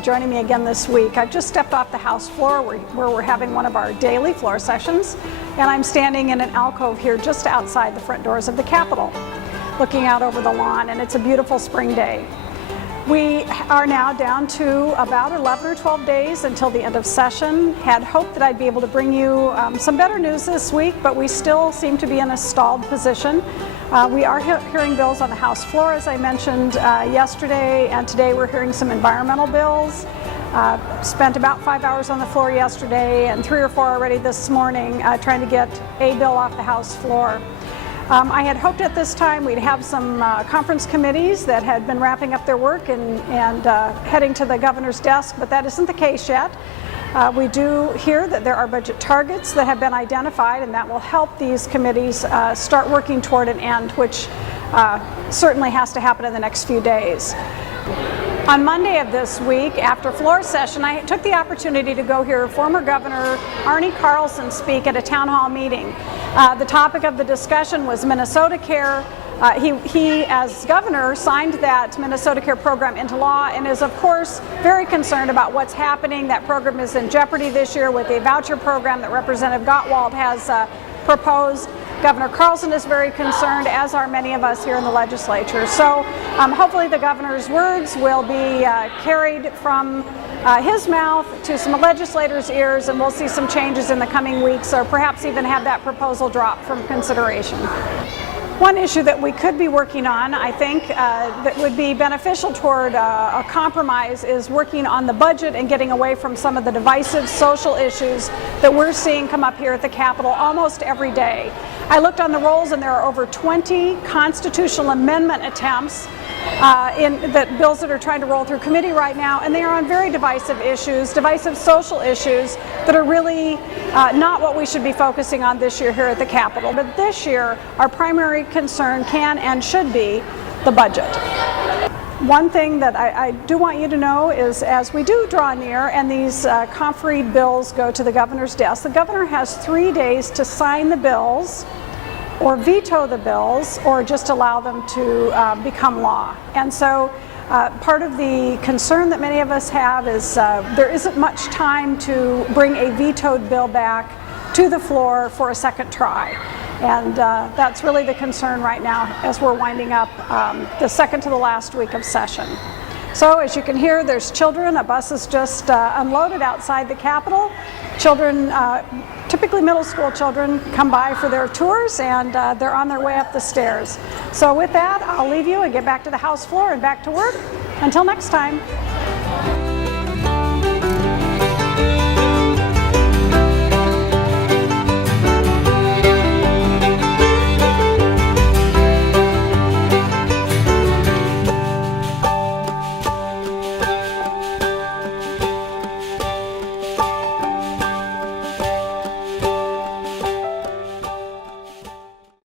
for joining me again this week. I've just stepped off the House floor where we're having one of our daily floor sessions, and I'm standing in an alcove here just outside the front doors of the Capitol, looking out over the lawn, and it's a beautiful spring day. We are now down to about 11 or 12 days until the end of session. Had hoped that I'd be able to bring you some better news this week, but we still seem to be in a stalled position. We are hearing bills on the House floor, as I mentioned yesterday, and today we're hearing some environmental bills. Spent about 5 hours on the floor yesterday and 3 or 4 already this morning trying to get a bill off the House floor. I had hoped at this time we'd have some conference committees that had been wrapping up their work and heading to the governor's desk, but that isn't the case yet. We do hear that there are budget targets that have been identified, and that will help these committees start working toward an end, which certainly has to happen in the next few days. On Monday of this week, after floor session, I took the opportunity to go hear former Governor Arne Carlson speak at a town hall meeting. The topic of the discussion was Minnesota Care. He, as governor, signed that Minnesota Care program into law and is, of course, very concerned about what's happening. That program is in jeopardy this year with a voucher program that Representative Gottwald has proposed. Governor Carlson is very concerned, as are many of us here in the legislature. So hopefully the governor's words will be carried from his mouth to some legislators' ears, and we'll see some changes in the coming weeks, or perhaps even have that proposal drop from consideration. One issue that we could be working on, I think, that would be beneficial toward a compromise is working on the budget and getting away from some of the divisive social issues that we're seeing come up here at the Capitol almost every day. I looked on the rolls and there are over 20 constitutional amendment attempts in bills that are trying to roll through committee right now, and they are on very divisive issues, divisive social issues that are really not what we should be focusing on this year here at the Capitol. But this year, our primary concern can and should be the budget. One thing that I do want you to know is, as we do draw near and these confereed bills go to the governor's desk, the governor has 3 days to sign the bills or veto the bills, or just allow them to become law. And so part of the concern that many of us have is there isn't much time to bring a vetoed bill back to the floor for a second try. And that's really the concern right now as we're winding up the second to the last week of session. So as you can hear, there's children. A bus is just unloaded outside the Capitol. Children, typically middle school children, come by for their tours, and they're on their way up the stairs. So with that, I'll leave you and get back to the House floor and back to work. Until next time.